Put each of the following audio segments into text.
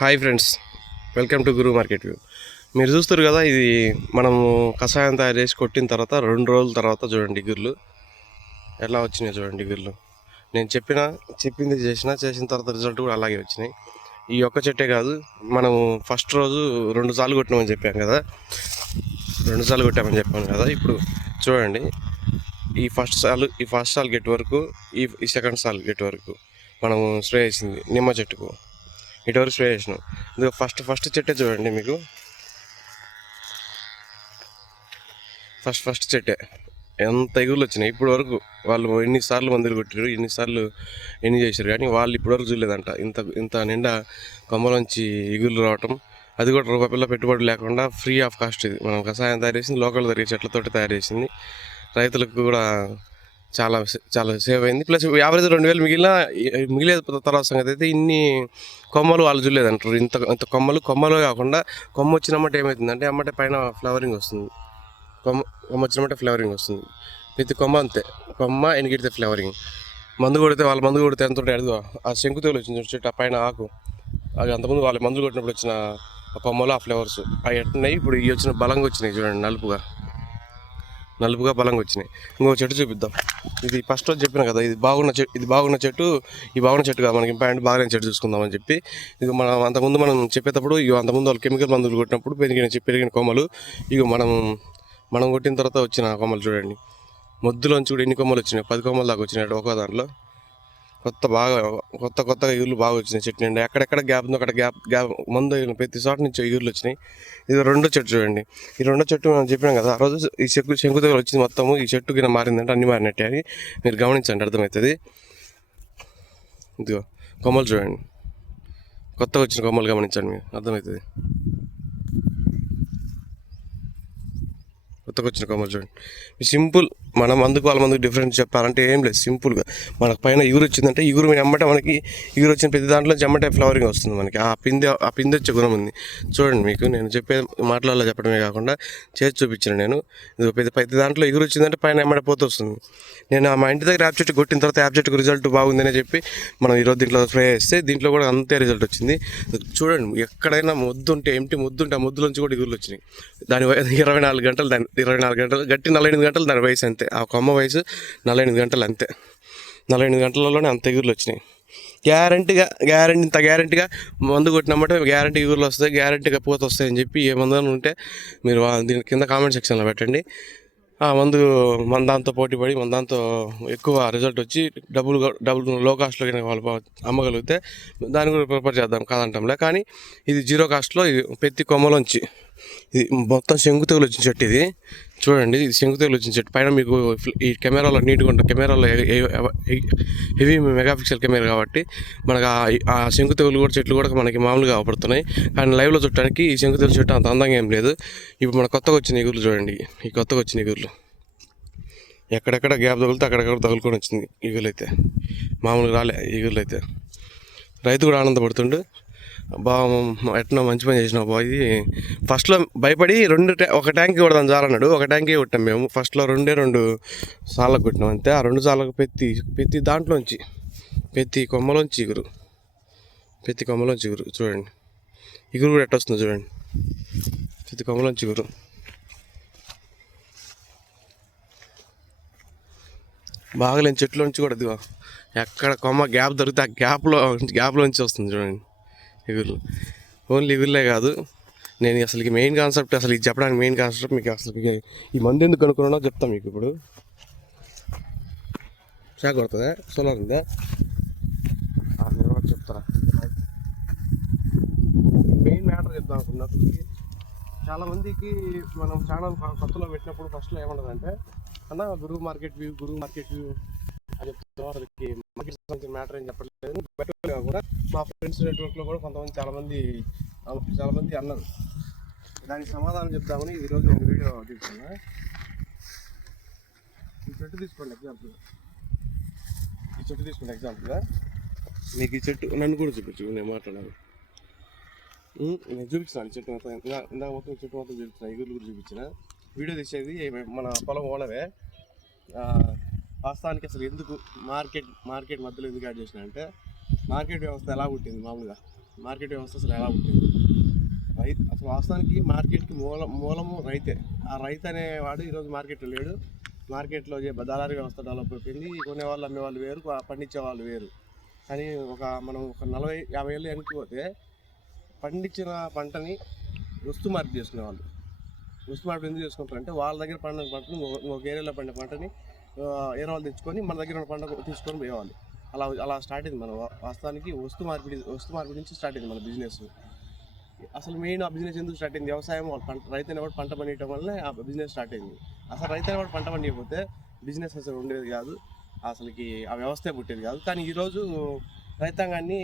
Hi friends welcome to Guru market view. మీరు చూస్తారు కదా ఇది మనము కషాయం తయారు చేసి కొట్టిన తర్వాత రెండు రోజుల తర్వాత చూడండి గుర్లు. ఎలా వచ్చినాయి చూడండి గుర్లు. నేను చెప్పిన చెప్పింది చేసిన చేసిన తర్వాత రిజల్ట్ కూడా అలాగే వచ్చినాయి. ఈ ఒక్క చెట్టే కాదు మనము ఫస్ట్ రోజు రెండు సార్లు కొట్టినామని చెప్పాం కదా. రెండు సార్లు కొట్టామని చెప్పాను కదా ఇప్పుడు చూడండి. ఈ ఫస్ట్ సాల్ ఈ ఫస్ట్ సాల్ గెట్ వరకు ఈ ఈ సెకండ్ సాల్ గెట్ వరకు మనము స్ప్రే చేసింది నిమ్మ చెట్టుకు. ఇటువరకు స్ప్రే చేసినాం. ఇది ఫస్ట్ ఫస్ట్ చెట్టే చూడండి మీకు. ఫస్ట్ ఫస్ట్ చెట్టే. ఎంత ఎగురులు వచ్చినాయి. ఇప్పటి వరకు వాళ్ళు ఎన్నిసార్లు మందులు కొట్టారు ఎన్నిసార్లు ఎన్ని చేశారు కానీ వాళ్ళు ఇప్పటివరకు చూడలేదంట. ఇంత ఇంత నిండా కొమ్మలోంచి ఎగురులు రావటం. అది కూడా రూపాయి పిల్ల పెట్టుబడి లేకుండా ఫ్రీ ఆఫ్ కాస్ట్ ఇది. మనం కషాయం తయారు చేసింది లోకల్ జరిగే చెట్లతోటి తయారు చేసింది. రైతులకు కూడా చాలా చాలా సేవ్ అయింది. ప్లస్ యావరేజ్ రెండు వేలు మిగిలిన మిగిలే తర్వాత సంగతి అయితే ఇన్ని కొమ్మలు వాళ్ళు చూడలేదు అంటారు ఇంత ఇంత కొమ్మలు కొమ్మలు కాకుండా కొమ్మ వచ్చినమ్మటే ఏమవుతుందంటే అమ్మటే పైన ఫ్లవరింగ్ వస్తుంది. కొమ్మ కొమ్మ వచ్చినమ్మటే ఫ్లవరింగ్ వస్తుంది. ప్రతి కొమ్మ అంతే. కొమ్మ ఎనికిడితే ఫ్లవరింగ్. మందు కొడితే వాళ్ళ మందు కొడితే ఎంత ఉంటాయి అడుగు. ఆ తెగులు వచ్చింది చెట్టు ఆ పైన ఆకు. అది అంతకుముందు వాళ్ళ మందులు కొట్టినప్పుడు వచ్చిన ఆ కొమ్మలు ఆ ఫ్లవర్స్. అవి ఎట్టున్నాయి ఇప్పుడు ఇవి వచ్చిన బలంగా వచ్చినాయి చూడండి నలుపుగా. నలుపుగా బలంగా వచ్చినాయి. ఇంకో చెట్టు చూపిద్దాం. ఇది ఫస్ట్ రోజు చెప్పిన కదా ఇది బాగున్న చెట్టు ఇది బాగున్న చెట్టు ఈ బాగున్న చెట్టు కాదు మనకి ఇంపాయింట్ బాగాలేని చెట్టు చూసుకుందామని చెప్పి. ఇది మనం అంతకుముందు మనం చెప్పేటప్పుడు ఇక అంతకుముందు వాళ్ళు కెమికల్ మందులు కొట్టినప్పుడు పెరిగిన పెరిగిన కొమ్మలు ఇక మనం మనం కొట్టిన తర్వాత వచ్చిన కొమ్మలు చూడండి. మొద్దులోంచి కూడా ఎన్ని కొమ్మలు వచ్చినాయి పది కొమ్మలు దాకా వచ్చినాయి ఒక్కో దాంట్లో. కొత్త బాగా కొత్త కొత్తగా ఇగుర్లు బాగా వచ్చినాయి చెట్టు నిండా ఎక్కడెక్కడ గ్యాప్ ఉందో అక్కడ గ్యాప్ గ్యాప్ మందు తగిలిన ప్రతి చోట నుంచి ఈర్లు వచ్చినాయి. ఇది రెండో చెట్టు చూడండి. ఈ రెండో చెట్టు మనం చెప్పినాం కదా ఆ రోజు ఈ చెక్కు శంకు దగ్గర వచ్చింది మొత్తము ఈ చెట్టు కింద మారిందంటే అన్ని మారినట్టే అని మీరు గమనించండి అర్థమవుతుంది. ఇదిగో కొమ్మలు చూడండి. కొత్తగా వచ్చిన కొమ్మలు గమనించండి మీరు అర్థమవుతుంది. కొత్తగా వచ్చిన కొమ్మలు చూడండి. సింపుల్ మన మందుకు వాళ్ళ మందుకు డిఫరెన్స్ చెప్పాలంటే ఏం లేదు సింపుల్గా మనకు పైన ఇగురు వచ్చిందంటే ఇగురు మీద ఎమ్మటే మనకి ఇగురు వచ్చిన ప్రతి దాంట్లో జమ్మటే ఫ్లవరింగ్ వస్తుంది మనకి. ఆ పిందె ఆ పిందె వచ్చే గుణం ఉంది. చూడండి మీకు నేను చెప్పే మాటలలో చెప్పడమే కాకుండా చేసి చూపించిన నేను. ఇది ప్రతి ప్రతి దాంట్లో ఎగురు వచ్చిందంటే పైన ఎమ్మటే పోతూ వస్తుంది. నేను ఆ మా ఇంటి దగ్గర యాప్ చెట్టు కొట్టిన తర్వాత యాప్ చెట్టుకు రిజల్ట్ బాగుందని చెప్పి మనం ఈరోజు దీంట్లో స్ప్రే చేస్తే దీంట్లో కూడా అంతే రిజల్ట్ వచ్చింది. చూడండి ఎక్కడైనా ముద్దు ఉంటే ఎంటి ముద్దు ఉంటే ఆ ముద్దులోంచి కూడా ఎగురులు వచ్చినాయి. దాని వయసు ఇరవై నాలుగు గంటలు దాని ఇరవై నాలుగు గంటలు గట్టి నలభై ఎనిమిది గంటలు దాని వయసు అంతే. ఆ కొమ్మ వయసు నలభై ఎనిమిది గంటలు అంతే. నలభై ఎనిమిది గంటలలోనే అంత ఎగురులు వచ్చినాయి. గ్యారంటీగా గ్యారంటీ ఇంత గ్యారంటీగా మందు కొట్టినమాట గ్యారంటీ ఎగురులు వస్తాయి గ్యారంటీగా పూత వస్తాయని చెప్పి ఏ మందు ఉంటే మీరు దీని కింద కామెంట్ సెక్షన్లో పెట్టండి. ఆ మందు మన దాంతో పోటీ పడి మన దాంతో ఎక్కువ రిజల్ట్ వచ్చి డబ్బులు డబ్బులు లో కాస్ట్లో కనుక వాళ్ళు అమ్మగలిగితే దాన్ని కూడా ప్రిపేర్ చేద్దాం కాదంటాంలే. కానీ ఇది జీరో కాస్ట్లో ప్రతి కొమ్మలోంచి ఇది మొత్తం శంకు తెగులు వచ్చిన చెట్టు ఇది. చూడండి ఇది శంకు తెగులు వచ్చిన చెట్టు. పైన మీకు ఈ కెమెరాలో నీట్గా ఉంటాయి కెమెరాలో హెవీ మెగా పిక్సెల్ కెమెరా కాబట్టి మనకు ఆ- శంకు తెగులు కూడా చెట్లు కూడా మనకి మామూలుగా అవపడుతున్నాయి కానీ లైవ్లో చూడటానికి ఈ శంకు తెగులు చెట్టు అంత అందంగా ఏం లేదు. ఇప్పుడు మన కొత్తగా వచ్చిన ఎగురులు చూడండి. ఈ కొత్తగా వచ్చిన ఎగురులు. ఎక్కడెక్కడ గ్యాప్ తగులితే అక్కడెక్కడ తగులుకొని వచ్చింది ఈగులు అయితే మామూలుగా రాలే ఈగులు అయితే రైతు కూడా ఆనందపడుతుండు. బాగా ఎట్లా మంచి పని చేసినావు బా ఇది. ఫస్ట్లో భయపడి రెండు ట్యా ఒక ట్యాంక్ కొడదాం చాలన్నాడు ఒక ట్యాంకే కొట్టాం మేము. ఫస్ట్లో రెండే రెండు సార్లకు కొట్టినాం అంతే. ఆ రెండు సార్లకు పెత్తి పెత్తి దాంట్లోంచి పెత్తి కొమ్మలోంచి ఇగురు. పెత్తి కొమ్మలోంచి ఇగురు చూడండి. ఇగురు కూడా ఎట్ట వస్తుందో చూడండి. పెత్తి కొమ్మలోంచి ఇగురు. బాగలేని చెట్లు నుంచి కూడా ఎక్కడ కొమ్మ గ్యాప్ దొరికితే ఆ గ్యాప్లో గ్యాప్లోంచి వస్తుంది చూడండి. ఇగురు ఓన్లీ ఇగురులే కాదు నేను అసలు మెయిన్ కాన్సెప్ట్ అసలు ఇది చెప్పడానికి మెయిన్ కాన్సెప్ట్ మీకు అసలు ఈ మందు ఎందుకు అనుకున్నానో చెప్తాను మీకు ఇప్పుడు. షాక్ కొడుతుందా? సోలార్ ఉందా? చెప్తారా మెయిన్ మ్యాటర్ చెప్తాం అనుకున్నా. అసలుకి చాలా మందికి మనం ఛానల్ కొత్తలో పెట్టినప్పుడు ఫస్ట్లో ఏమన్నదంటే అన్న గురువు మార్కెట్ వ్యూ గురువు మార్కెట్ వ్యూ అని చెప్తున్నాం అసలుకి మార్కెట్ సంబంధించిన మ్యాటర్ ఏం చెప్పట్లేదు. బయట కూడా మా ఫ్రెండ్స్ నెట్వర్క్లో కూడా కొంతమంది చాలా మంది చాలా మంది అన్నారు. దానికి సమాధానం చెప్తామని ఈరోజు నేను వీడియో తీస్తున్నా. ఈ చెట్టు తీసుకోండి ఎగ్జాంపుల్ ఈ చెట్టు తీసుకోండి ఎగ్జాంపుల్గా మీకు ఈ చెట్టు నన్ను కూడా చూపించు నేను మాట్లాడాను నేను చూపించాను చెట్టు మొత్తం. ఇందా ఇందాక మొత్తం చెట్టు మొత్తం చూపించిన ఇగురు కూడా చూపించిన. వీడియో తీసేది మన పొలం ఓనరే. వాస్తవానికి అసలు ఎందుకు మార్కెట్ మార్కెట్ మధ్యలో ఎందుకు యాడ్ చేసిన అంటే మార్కెట్ వ్యవస్థ ఎలా పుట్టింది మామూలుగా? మార్కెట్ వ్యవస్థ అసలు ఎలా పుట్టింది? రైతు అసలు వాస్తవానికి మార్కెట్కి మూల మూలము రైతే. ఆ రైతు అనేవాడు ఈరోజు మార్కెట్లో లేడు. మార్కెట్లో దళారీ వ్యవస్థ డెవలప్ అయిపోయింది. కొనేవాళ్ళు అమ్మేవాళ్ళు వేరు పండించే వాళ్ళు వేరు. కానీ ఒక మనం ఒక నలభై యాభై ఏళ్ళు వెనక్కిపోతే పండించిన పంటని వస్తు మార్పు చేసుకునేవాళ్ళు. వస్తు మార్పు ఎందుకు చేసుకుంటారంటే వాళ్ళ దగ్గర పండిన పంటను ఒక ఏరియాలో పండిన పంటని ఆ, ఏరే వాళ్ళు తెచ్చుకొని మన దగ్గర ఉన్న పంట తీసుకొని పోయేవాళ్ళు. అలా అలా స్టార్ట్ అయింది మన వాస్తవానికి వస్తు మార్పిడి వస్తు మార్పిడి నుంచి స్టార్ట్ అయింది మన బిజినెస్ అసలు మెయిన్ ఆ బిజినెస్ ఎందుకు స్టార్ట్ అయింది? వ్యవసాయం వాళ్ళు పంట రైతు అనేవాడు పంట పండియటం వల్ల ఆ బిజినెస్ స్టార్ట్ అయింది. అసలు రైతు అనేవాడు పంట పండియకపోతే బిజినెస్ అసలు ఉండేది కాదు. అసలుకి ఆ వ్యవస్థే పుట్టేది కాదు. కానీ ఈరోజు రైతాంగాన్ని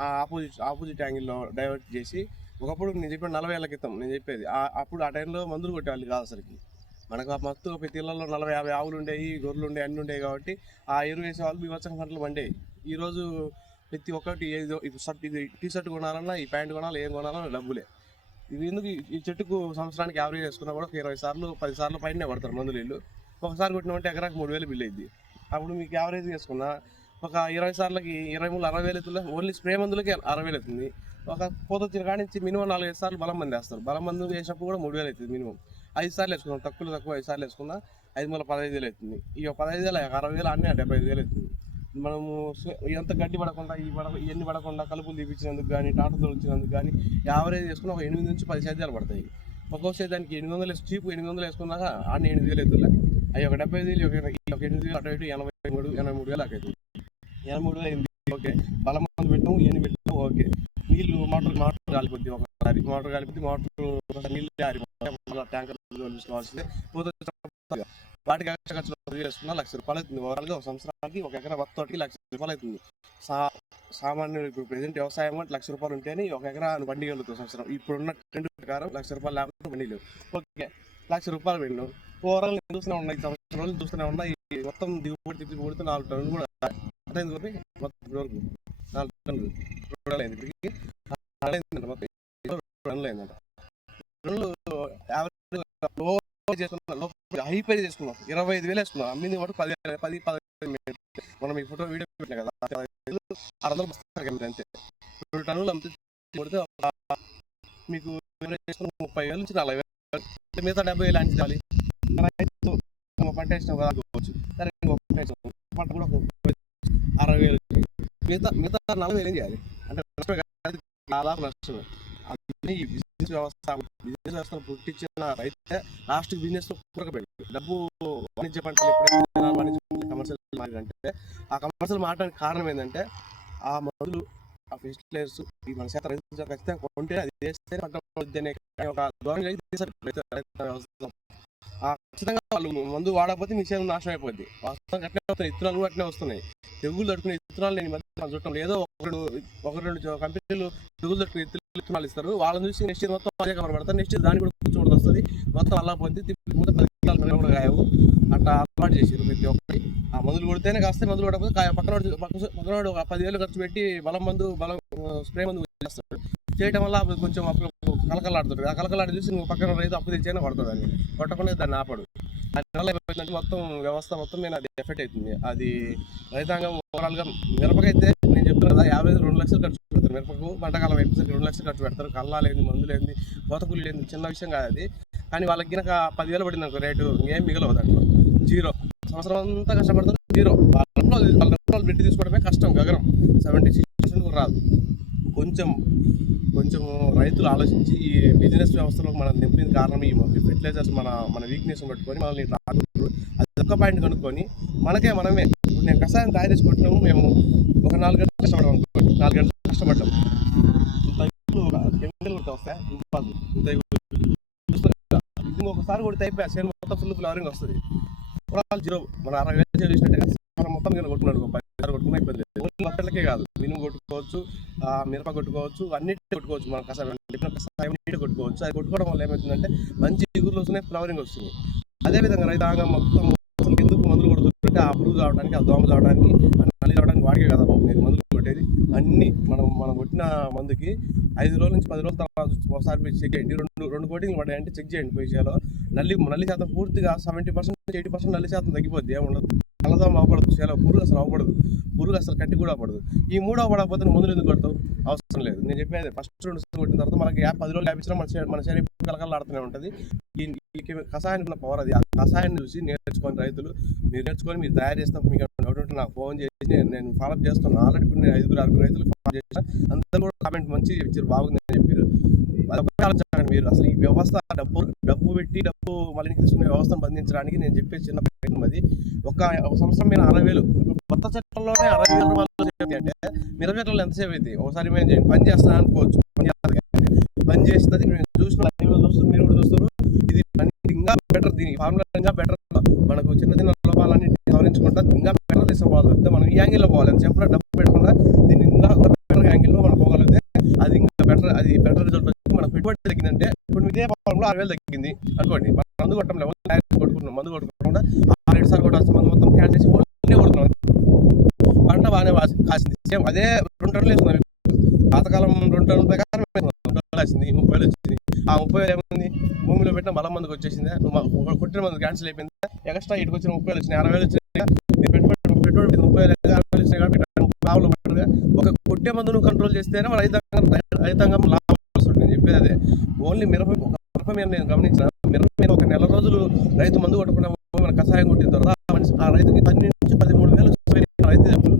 ఆ ఆపోజిట్ ఆపోజిట్ యాంగిల్లో డైవర్ట్ చేసి ఒకప్పుడు నేను చెప్పిన నలభై ఏళ్ళ క్రితం నేను చెప్పేది ఆ- అప్పుడు ఆ టైంలో మందులు కొట్టేవాళ్ళు కాదు అసలుకి. మనకు ఆ మత్తు ప్రతి ఇళ్ళలో నలభై యాభై ఆవులు ఉండేవి గొర్రెలు ఉండేవి అన్నీ ఉండేవి కాబట్టి ఆ ఎరువు వేసే వాళ్ళు బీభత్సంగా పంటలు పండేవి. ఈరోజు ప్రతి ఒక్కటి ఏదో ఇప్పుడు షర్ట్ ఇది టీ షర్ట్ కొనాలన్నా ఈ ప్యాంట్ కొనాలి ఏం కొనాలన్నా డబ్బులే. ఇది ఎందుకు ఈ- చెట్టుకు సంవత్సరానికి యావరేజ్ వేసుకున్నా కూడా ఒక ఇరవై సార్లు పది సార్లు పైన పడతారు మందులు వీళ్ళు ఒకసారి కొట్టినామంటే ఎకరాకి మూడు వేలు బిల్ అయింది అప్పుడు మీకు యావరేజ్ వేసుకున్నా ఒక ఇరవై సార్లకి ఇరవై మూడు అరవై వేలు అవుతుంది? ఓన్లీ స్ప్రే మందులకి అరవై వేలు అవుతుంది. ఒక పూత వచ్చిన నుంచి మినిమం నాలుగైదు సార్లు బలం మంది వేస్తారు బలం మందు వేసినప్పుడు కూడా మూడు వేలు అవుతుంది మినిమం. ఐదు సార్లు వేసుకున్నాం తక్కువ తక్కువ ఐదు సార్లు వేసుకున్నా ఐదు మూల పదహైదు వేలు అవుతుంది. ఈ ఒక పదహైదు వేలు అరవై వేలు అన్నీ డెబ్బై ఐదు వేలు అవుతుంది. మనము ఎంత గడ్డి పడకుండా ఈ పడ ఇవన్నీ పడకుండా కలుపులు తీపించినందుకు కానీ టాటర్ తొలిచినందుకు కానీ యావరేజ్ వేసుకున్న ఒక ఎనిమిది నుంచి పది సేద్యాలు పడతాయి. ఒక్కో సేద్యానికి ఎనిమిది వందలు స్టీప్ ఎనిమిది వందలు వేసుకున్నాక అన్ని ఎనిమిది వేలు అవుతుంది అవి ఒక డెబ్బై ఐదు వేలు ఒక ఎనిమిది వేలు అటు ఇటు ఎనభై మూడు ఎనభై మూడు వేలు అవుతుంది. ఎనభై మూడు వేలు ఎనిమిది ఓకే. బలం మందు పెట్టాము ఎన్ని పెట్టాము ఓకే. నీళ్ళు మోటార్ మోటార్ కాలిపోద్ది ఒకసారి మోటార్ కాలిపోద్ది మోటార్ నీళ్ళు ఆరిపోతాయి ట్యాంకర్ తీసుకోవాల్సిందే పోతే వాటికి ఎక్స్ట్రా ఖర్చులు చేసుకున్నా లక్ష రూపాయలు అవుతుంది. ఓవరాల్గా ఒక సంవత్సరానికి ఒక ఎకరా వత్తోటికి లక్ష రూపాయలు అవుతుంది. సా సామాన్యుడు ఇప్పుడు ప్రెసెంట్ వ్యవసాయం అంటే లక్ష రూపాయలు ఉంటేనే ఒక ఎకరా బండి వెళ్తుంది సంవత్సరం. ఇప్పుడున్న ట్రెండ్ ప్రకారం లక్ష రూపాయలు లేకుండా బండి లేవు. ఓకే లక్ష రూపాయలు వెళ్ళు. ఓవరాల్ నేను చూస్తూనే ఉన్నాయి సంవత్సరం రోజులు చూస్తూనే ఉన్నాయి. మొత్తం దిగుబడి తిప్పి కొడితే నాలుగు టన్నులు కూడా అర్థమైంది కాబట్టి మొత్తం వరకు నాలుగు టన్నులు. రెండు అయింది ఇప్పటికి. నాలుగు మొత్తం రెండు టన్నులు అయిందంట టన్నులు యావరేజ్ హైపై చేసుకున్నాం చేసుకున్నాం ఇరవై ఐదు వేలు వేసుకున్నాం అమ్మింది కూడా పది పది పదిహేను మనం ఈ ఫోటో వీడియో పెట్టినా కదా ఆరు వందలు అంతే రెండు టన్నులు అమ్మితే మీకు ముప్పై వేల నుంచి నలభై వేలు మిగతా డెబ్బై వేలు అంటే చాలి రైతు పంట వేసినాం కదా అనుకోవచ్చు సరే పంట పంట కూడా అరవై వేలు మిగతా మిగతా నలభై వేలు ఏం చేయాలి అంటే నష్టమే కాదు, నష్టమే అన్ని ఈ బిజినెస్ వ్యవస్థ బిజినెస్ వ్యవస్థను పుట్టించిన రైతే లాస్ట్ బిజినెస్ కూరకపోయాడు డబ్బు వాణిజ్య పంటలు ఎప్పుడైతే వాణిజ్య కమర్షియల్ మాట్లాడంటే ఆ కమర్షియల్ మారడానికి కారణం ఏంటంటే ఆ మందులు ఆ ఫెస్టిలైజర్స్ ఈ మన శాతం రైతులు ఖచ్చితంగా కొంటే అది చేస్తే పంట ఒక ధోరణి వ్యవస్థ. ఖచ్చితంగా వాళ్ళు మందు వాడకపోతే మీ శరీరం నాశనం అయిపోద్ది. వాస్తవం అట్లే వస్తున్నాయి. ఇత్తనాలు కూడా వస్తున్నాయి. తెగులు తట్టుకునే ఇత్తనాలు నేను మధ్య చూడటం లేదు. ఒకరు ఒక రెండు కంపెనీలు తెగులు తట్టుకునే ఇత్తనాలు ఇత్తనాలు ఇస్తారు. వాళ్ళని చూసి నెక్స్ట్ ఇయర్ మొత్తం అదే కవర్ నెక్స్ట్ ఇయర్ దాన్ని కూడా కూర్చోవడం వస్తుంది. మొత్తం అలా పోతే తిప్పిపోతే పది కూడా కాయవు. అట్లా అలవాటు చేసారు ప్రతి ఒక్కటి. ఆ మందులు కొడితేనే కాస్తే మందులు కొడకపోతే పక్కన పక్కన పక్కన ఒక పదివేలు ఖర్చు పెట్టి బలం మందు బలం స్ప్రే మందు చేస్తాడు చేయటం వల్ల అప్పుడు కొంచెం అప్పుడు కలకలాడుతుంది ఆ కలకలాడి చూసి నువ్వు పక్కన రైతు అప్పు తెచ్చైనా పడుతుంది అని. కొట్టకుండా దాన్ని ఆపడు. దానివల్ల ఏమైందంటే మొత్తం వ్యవస్థ మొత్తం మీద అది ఎఫెక్ట్ అవుతుంది. అది రైతాంగం ఓవరాల్గా మిరపకైతే నేను చెప్తున్నా కదా యాభై రెండు లక్షలు ఖర్చు పెడతారు మిరపకు. పంటకాలం అయిపోతే రెండు లక్షలు ఖర్చు పెడతారు. కల్లా మందులేంది మందు లేదు చిన్న విషయం కాదు అది. కానీ వాళ్ళకి గినక పదివేలు పడింది అనుకో రేటు ఏం మిగలవు దాంట్లో. జీరో. సంవత్సరం అంతా కష్టపడతారు. జీరో. వాళ్ళ వాళ్ళ పెట్టి తీసుకోవడమే కష్టం గగనం. సెవెంటీ సిక్స్ పర్సెంట్ రాదు. కొంచెం కొంచెం రైతులు ఆలోచించి ఈ బిజినెస్ వ్యవస్థలో మనం నింపిన కారణం ఈ ఫెర్టిలైజర్స్ మన మన వీక్నెస్ పట్టుకొని మనల్ని రాకుంటారు అది ఒక్క పాయింట్ కనుక్కొని మనకే మనమే. ఇప్పుడు నేను కషాయం తయారు చేసి కొట్టినాము మేము ఒక నాలుగు గంటలు కష్టపడడం అనుకోండి. నాలుగు గంటలు కష్టపడ్డాం. ఒకసారి కెమికల్ కొడితే వస్తాయి? ఇంత కొడితే మొత్తం ఫుల్ ఫ్లవరింగ్ వస్తుంది? జీరో మన అరవై వేలు మొత్తం కింద కొట్టుకున్నాడు ఒక పది సార్లు కొట్టుకున్నా మొక్కలకే కాదు మినుము కొట్టుకోవచ్చు ఆ, మిరప కొట్టుకోవచ్చు అన్నిటి కొట్టుకోవచ్చు మనం కషాయం కొట్టుకోవచ్చు. అది కొట్టుకోవడం వల్ల ఏమవుతుందంటే మంచి ఇగురులు వస్తున్నాయి ఫ్లవరింగ్ వస్తుంది. అదేవిధంగా రైతాంగం మొత్తం ఎందుకు మందులు కొడుతుంటే ఆ పురుగు రావడానికి ఆ దోమ రావడానికి నల్లి రావడానికి వాడికే కదా బాబు మీరు మందులు కొట్టేది. అన్ని మనం మనం కొట్టిన మందుకి ఐదు రోజుల నుంచి పది రోజుల తర్వాత ఒకసారి మీరు చెక్ చేయండి. రెండు రెండు కోటింగ్లు పడ్డాయంటే చెక్ చేయండి పొజిషన్లో నల్లి నల్లి శాతం పూర్తిగా సెవెంటీ పర్సెంట్ ఎయిటీ పర్సెంట్ నల్లి శాతం తగ్గిపోద్ది ఏముండదు. నల్లదోమ అవ్వకూడదు చేలో పురుగు అసలు అవ్వకూడదు. పురుగు అసలు కట్టి కూడా అవ్వకూడదు. ఈ మూడో పడకపోతే ముందు ఎందుకు కొడతావు? అవసరం లేదు. నేను చెప్పేది ఫస్ట్ రెండు సార్లు కొట్టిన తర్వాత మనకి యాప్ పది రోజులు యాపించినా మన మన శరీరం కలకలాడుతూనే ఉంటుంది. ఈ కషాయానికి ఉన్న పవర్ అది. ఆ కషాయాన్ని చూసి నేర్చుకొని రైతులు. మీరు నేర్చుకొని మీరు తయారు చేస్తాం. మీకు డౌట్ ఉంటే నాకు ఫోన్ చేసి నేను నేను ఫాలోఅప్ చేస్తున్నాను ఆల్రెడీ ఇప్పుడు నేను ఐదుగురు ఆరుగురు రైతులు ఫాలో చేసిన. అందరూ కూడా కామెంట్ మంచి ఇచ్చారు బాగుంది అని చెప్పారు ఆలోచించండి మీరు. అసలు ఈ వ్యవస్థ డబ్బు డబ్బు పెట్టి డబ్బు మళ్ళీ తీసుకునే వ్యవస్థను బంధించడానికి నేను చెప్పే చిన్న ప్రయత్నం అది. ఒక సంవత్సరం మీద అరవై వేలు. కొత్త చట్టంలోనే అరవై వేల రూపాయలు అంటే మీరు అరవై ఎంత ఎంతసేపు అయితే ఒకసారి మేము చేయండి. పని చేస్తాను అనుకోవచ్చు. పని చేస్తుంది పని చేస్తుంది మేము చూసిన. live లో మీరు కూడా చూస్తారు ఇది ఇంకా బెటర్ దీని ఫార్ములా ఇంకా బెటర్ మనకు చిన్న చిన్న లోపాలన్నీ గమనించుకుంటా ఇంకా బెటర్ తీసుకోవాలి అంటే మనం ఈ యాంగిల్లో పోవాలి. అని చెప్పిన డబ్బు పెట్టకుండా దీన్ని ఇంకా బెటర్ యాంగిల్లో మనం పోగలిగితే అది ఇంకా బెటర్ అది బెటర్ రిజల్ట్ వచ్చి మన పెట్టుబడి తగ్గిందంటే ఇప్పుడు ఇదే ఆరు వేలు తగ్గింది. అనుకోండి మందు కొట్టడం లేదు కొట్టుకుంటున్నాం మందు కొట్టుకోకుండా ఆ రెండు సార్లు కొట్టాల్సిన మందు మొత్తం క్యాన్ చేసి ఓన్లీ కొడుతున్నాం. పంట బాగానే కాసింది. సేమ్ అదే రెండు టన్నులు వేసుకున్నాం పాతకాలం రెండు టన్నుల ప్రకారం వేసుకున్నాం. ముప్పై వేలు వచ్చింది. ఆ ముప్పై వేలు ఏముంది? భూమిలో పెట్టిన బలం మందుకు వచ్చేసింది? నువ్వు కొట్టిన మందు క్యాన్సిల్ అయిపోయింది? ఎక్స్ట్రా ఇటుకు వచ్చిన ముప్పై వేలు వచ్చినాయి అరవై వేలు వచ్చినాయి. పెట్టుబడి పెట్టుబడి ముప్పై వేలు అరవై వేలు వచ్చినాయి కాబట్టి లాభంలో ఒక కొట్టే మందును కంట్రోల్ చేస్తేనే రైతాంగం రైతాంగం లాభం నేను చెప్పేది అదే. ఓన్లీ మిరప ఒక మీద నేను గమనించిన మిరప ఒక నెల రోజులు రైతు మందు కొట్టకుండా మన కషాయం కొట్టిన తర్వాత మనిషి ఆ రైతుకి పన్నెండు నుంచి పదమూడు వేలు రైతు చెప్పులు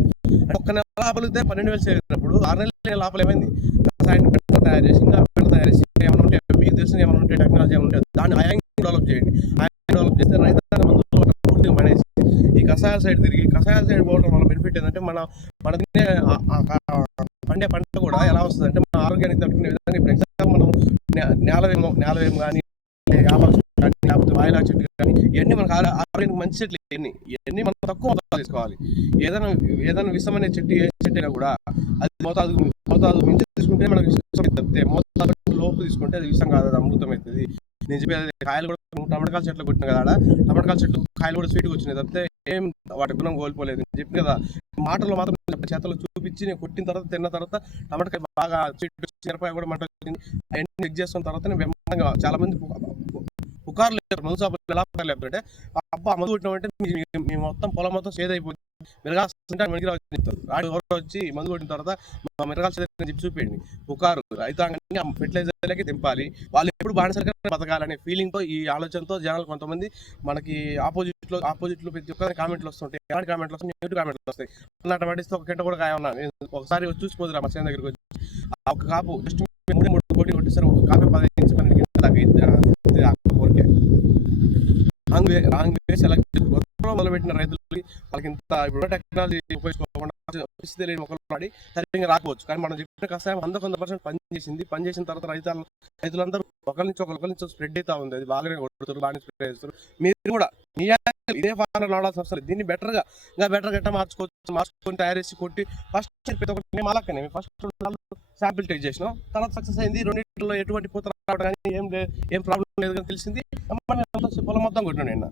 ఒక్క నెల లాభలితే పన్నెండు వేలు సేవ్ ఆరు నెలల లాభలు ఏమైంది? కషాయం పెట్ట తయారు చేసి ఇంకా పెట్ట తయారు చేసి ఏమైనా ఉంటే మీకు తెలిసిన ఏమైనా ఉంటే టెక్నాలజీ ఏమైనా ఉంటే దాన్ని ఆ డెవలప్ చేయండి. ఆ డెవలప్ చేస్తే రైతాంగ మందులు పూర్తిగా పడేసి ఈ కషాయాల సైడ్ తిరిగి కషాయాల సైడ్ పోవడం వల్ల బెనిఫిట్ ఏంటంటే మన మన తినే పండే పంట కూడా ఎలా వస్తుంది అంటే మన ఆరోగ్యానికి తట్టుకునే విధంగా ఇప్పుడు ఎగ్జాంపుల్ మనం నేలవేమో నేలవేమో కానీ యాభై కానీ లేకపోతే వాయిలా చెట్టు కానీ ఇవన్నీ మనకు ఆరోగ్యానికి మంచి చెట్లు ఇవన్నీ ఇవన్నీ మనం తక్కువ మోతాదు తీసుకోవాలి. ఏదైనా ఏదైనా విషమైన చెట్టు ఏ చెట్టు అయినా కూడా అది మోతాదు మోతాదు మించి తీసుకుంటే మనకు విషం తప్పితే మోతాదు లోపు తీసుకుంటే అది విషం కాదు అది అమృతం అవుతుంది. నేను చెప్పేది కాయలు కూడా టమాటకాల చెట్లు కొట్టిన కదా ఆడ టమాటకాల చెట్లు కాయలు కూడా స్వీట్గా వచ్చినాయి తప్పితే ఏం వాటి గుణం కోల్పోలేదు. నేను చెప్పి కదా మాటలు మాత్రం చేతలు చూపించి నేను కొట్టిన తర్వాత తిన్న తర్వాత టమాటకాయ బాగా స్వీట్ మిరపకాయ కూడా మంట వచ్చింది. అవన్నీ చెక్ చేసిన తర్వాత నేను బ్రహ్మాండంగా చాలా మంది పుకార్లు లేరు. మందు షాపులు ఎలా పుకార్లు లేపుతుంటే అబ్బా మందు కొట్టినామంటే మీ మొత్తం పొలం మొత్తం సేద్ అయిపోతుంది మిరగా వచ్చి రాడు ఎవరో వచ్చి మందు కొట్టిన తర్వాత మా మిరగాల్సిన చెప్పి చూపించండి. పుకారు రైతాంగాన్ని ఫెర్టిలైజర్లకి దింపాలి. వాళ్ళు ఎప్పుడు బానిసలుగా బతకాలనే ఫీలింగ్తో ఈ ఆలోచనతో జనాలు కొంతమంది మనకి ఆపోజిట్లో ఆపోజిట్లో ప్రతి ఒక్కరి కామెంట్లు వస్తుంటాయి. ఎలాంటి కామెంట్లు వస్తాయి నెగిటివ్ కామెంట్లు వస్తాయి. అన్నట్టు పడిస్తే ఒక గంట కూడా కాయమన్నా ఒకసారి వచ్చి చూసిపోదురా మా చేను దగ్గరికి వచ్చి. ఒక కాపు జస్ట్ మూడు మూడు కోటి కొట్టేసరి ఒక కాపు పదిహేను నుంచి పన్నెండు గంటల దాకా అయింది. ఆ, ఇది ఆ ఊరికే wrong way wrong way select కొత్తలో మొదలుపెట్టిన రైతులకి వాళ్ళకి ఇంత ఇప్పుడు టెక్నాలజీ ఉపయోగించుకోకుండా పరిస్థితి లేని మొక్కలు వాడి సరిగ్గా రాకపోవచ్చు. కానీ మనం చెప్పిన కషాయం వంద కొంత పర్సెంట్ పనిచేసింది. పనిచేసిన తర్వాత రైతులు రైతులందరూ ఒకరి నుంచి ఒకరి నుంచి స్ప్రెడ్ అవుతా ఉంది. అది బాగానే కొడుతారు బాగానే స్ప్రెడ్ చేస్తారు మీరు కూడా మీ ఇదే ఫార్మర్ వాడాల్సిన అవసరం దీన్ని బెటర్గా ఇంకా బెటర్ గట్ట మార్చుకోవచ్చు? మార్చుకొని తయారు చేసి కొట్టి ఫస్ట్ ప్రతి ఒక్కటి మేము అలాగనే ఫస్ట్ శాంపిల్ టెస్ట్ చేసినాం. తర్వాత సక్సెస్ అయింది. రెండింటిలో ఎటువంటి పూత రావడం కానీ ఏం ఏం ప్రాబ్లం లేదు కానీ తెలిసింది. పొలం మొత్తం కొట్టినాను నిన్న.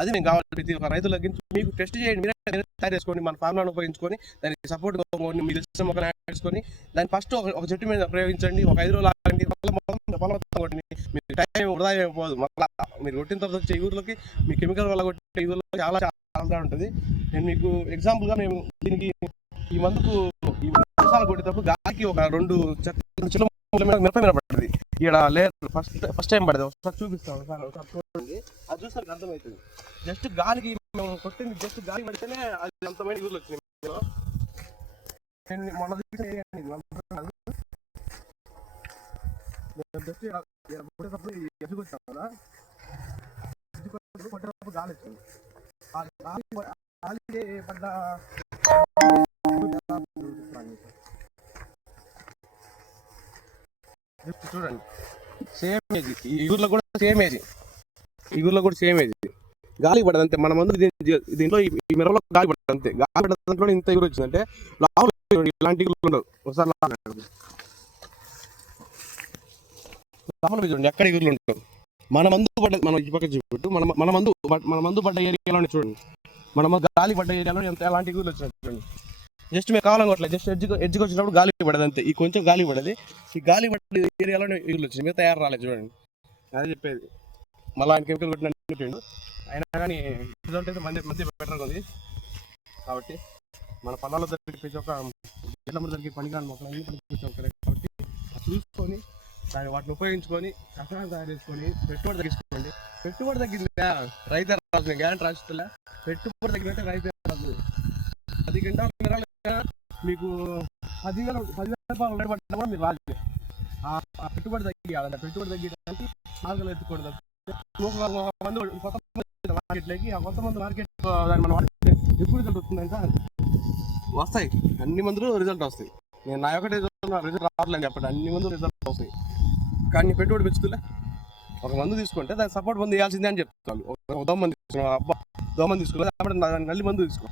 అది నేను కావాలి ప్రతి ఒక్క రైతుల మీకు టెస్ట్ చేయండి. మీరే తయారు చేసుకోండి మన ఫార్ములాను ఉపయోగించుకొని దానికి సపోర్ట్ మీకు తెలిసిన మొక్కలు వేసుకొని దాన్ని ఫస్ట్ ఒక చెట్టు మీద ప్రయోగించండి. ఒక ఐదు రోజులు ఆగండి. పొలం మొత్తం కొట్టండి మీకు టైం వృధా అయిపోదు మళ్ళీ మీరు కొట్టిన తర్వాత వచ్చే ఊర్లోకి మీ కెమికల్ వల్ల కొట్టే ఊర్లో చాలా చాలా ఉంటుంది. నేను మీకు ఎగ్జాంపుల్గా మేము దీనికి ఈ మందుకు ఈ మసాలా కొట్టేటప్పుడు గాలికి ఒక రెండు చెత్త మిరప మీద పడుతుంది ఇక్కడ లేదు. ఫస్ట్ ఫస్ట్ టైం పడదాం. ఒకసారి చూపిస్తాను. సార్ ఒకసారి చూడండి. అది చూస్తే అర్థమవుతుంది. జస్ట్ గాలికి మేము కొట్టింది జస్ట్ గాలి పడితేనే అది అంతమైన యూజ్ వచ్చింది. మొన్న జస్ట్ కొట్టేటప్పుడు ఈ ఎదుగు కదా. కొట్టేటప్పుడు గాలి వచ్చింది. ఆ గాలి గాలి పడ్డ చూడండి. సేమ్ ఏజ్ ఈ ఊర్లో కూడా సేమ్ ఏజ్ ఈ ఊర్లో కూడా సేమ్ ఏజ్ గాలి పడదు అంతే. మన మందు దీంట్లో ఈ ఈ గాలి పడదు అంతే. గాలి పడదు దాంట్లో ఇంత ఎగురు వచ్చిందంటే లావు ఇలాంటి ఉండవు. ఒకసారి లోపల చూడండి. ఎక్కడ ఎగురులు ఉంటాం మన మందు పడ్డ మనం ఈ పక్క చూపెట్టు మన మన మందు మన మందు పడ్డ ఏరియాలోనే చూడండి. మన గాలి పడ్డ ఏరియాలో ఎంత ఎలాంటి ఎగురులు వచ్చినట్టు చూడండి. జస్ట్ మేము కావాలనుకోవట్లేదు జస్ట్ ఎడ్జ్ ఎడ్జ్కి వచ్చినప్పుడు గాలి పడదు అంతే. ఈ కొంచెం గాలి పడది. ఈ గాలి పడ్డ ఏరియాలోనే ఇల్లు వచ్చింది. మిగతా తయారు రాలేదు చూడండి. అదే చెప్పేది. మళ్ళీ ఆయన కెమికల్ కొట్టిన అయినా కానీ రిజల్ట్ అయితే మంది మంది బెటర్గా ఉంది. కాబట్టి మన పొలాల్లో దొరికి ప్రతి ఒక్క ఎట్ల దొరికి పనికిరాని మొక్కలు అన్ని పనికి ఒక్కరే కాబట్టి చూసుకొని దాన్ని వాటిని ఉపయోగించుకొని కషాయం తయారు చేసుకొని పెట్టుబడి తగ్గించుకోండి. పెట్టుబడి తగ్గిందా రైతు రాదు గ్యారెంటీ రాసిస్తులే పెట్టుబడి తగ్గినట్టే రైతు రాదు పది గంటల మీకు పదివేల పదివేల రూపాయలు రేటు కూడా మీరు రాదు ఆ పెట్టుబడి పెట్టుబడి తగ్గియాలంటే పెట్టుబడి తగ్గించడానికి మార్గాలు ఎత్తుకోండి ఒక మంది కొత్త మంది మార్కెట్లోకి. ఆ కొత్త మంది మార్కెట్ దాన్ని మనం వాడితే ఎప్పుడు రిజల్ట్ వస్తుందంట? వస్తాయి. అన్ని మందులు రిజల్ట్ వస్తాయి. నేను నా ఒకటే రిజల్ట్ రావట్లేదు చెప్పండి. అన్ని మందులు రిజల్ట్ వస్తాయి. కానీ పెట్టుబడి పెంచుతులే. ఒక మందు తీసుకుంటే దాని సపోర్ట్ మందు వేయాల్సిందే అని చెప్తాను ఒక దోమ మంది తీసుకున్నాను అబ్బా దోమ మంది తీసుకున్నా కాబట్టి నల్లి మందు తీసుకో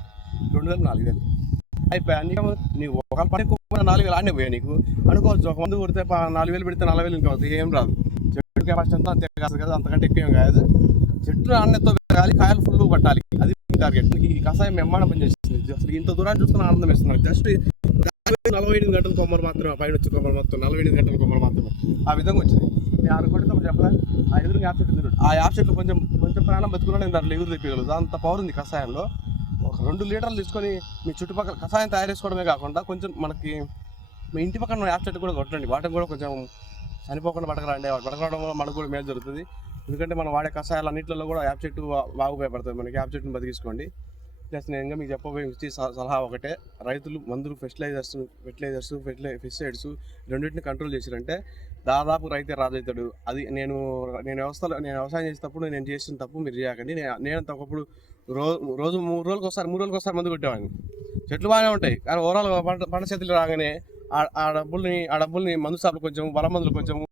రెండు వేలు నాలుగు వేలు. అయిపోయి. అన్ని నీకు ఒక పని ఎక్కువ నాలుగు వేలు ఆడే పోయా నీకు. అనుకోవచ్చు ఒక మందు కొడితే నాలుగు వేలు పెడితే నలభై వేలు ఇంకా ఏం రాదు. చెట్టు కెపాసిటీ అంతా అంతే కాదు కదా అంతకంటే ఎక్కువ ఏం కాదు. చెట్టు ఆనందంతో పెరగాలి కాయలు ఫుల్ పట్టాలి అది టార్గెట్ ఈ కషాయం ఎమ్మాడ పని చేస్తుంది. అసలు ఇంత దూరాన్ని చూస్తున్న ఆనందం ఇస్తున్నారు జస్ట్ నలభై ఎనిమిది గంటల కొమ్మలు మాత్రమే పైన వచ్చే కొమ్మలు మొత్తం నలభై ఎనిమిది గంటల కొమ్మలు మాత్రమే. ఆ విధంగా వచ్చింది. నేను ఆరు కొట్టినప్పుడు చెప్పలే ఆ ఎదురు యాప్ చెట్టు ఆ యాప్ చెట్లు కొంచెం కొంచెం ప్రాణం బతుకున్నా నేను దాంట్లో ఎగురు తెప్పగలదు అంత పవర్ ఉంది కషాయంలో. ఒక రెండు లీటర్లు తీసుకొని మీ చుట్టుపక్కల కషాయం తయారు చేసుకోవడమే కాకుండా కొంచెం మనకి మీ ఇంటి పక్కన యాప్ చెట్టు కూడా కొట్టండి. వాటిని కూడా కొంచెం చనిపోకుండా బతకరండి. వాటి వల్ల మనకు కూడా మేలు జరుగుతుంది. ఎందుకంటే మనం వాడే కషాయాలు అన్నింటిలో కూడా యాప్ చెట్టు బాగా ఉపయోగపడుతుంది మనకి యాప్ చెట్టుని బతికించుకోండి. ప్లస్ నేను ఇంకా మీకు చెప్పబోయే ఇచ్చే స- సలహా ఒకటే. రైతులు మందులు ఫెర్టిలైజర్స్ ఫెర్టిలైజర్స్ ఫెర్టిలై ఫెస్టిసైడ్స్ రెండింటిని కంట్రోల్ చేసిరంటే దాదాపు రైతే రాజవుతాడు అది నేను నేను వ్యవస్థలో నేను వ్యవసాయం చేసేటప్పుడు నేను చేసిన తప్పు మీరు చేయకండి. నేను నేను ఒకప్పుడు రోజు రోజు మూడు రోజులకు ఒకసారి మూడు రోజులకు ఒకసారి మందు కొట్టేవాడిని. చెట్లు బాగానే ఉంటాయి కానీ ఓవరాల్ పంట పంట చేతులు రాగానే ఆ- డబ్బుల్ని ఆ డబ్బుల్ని మందు షాపులు కొంచెం వల మందులు కొంచెం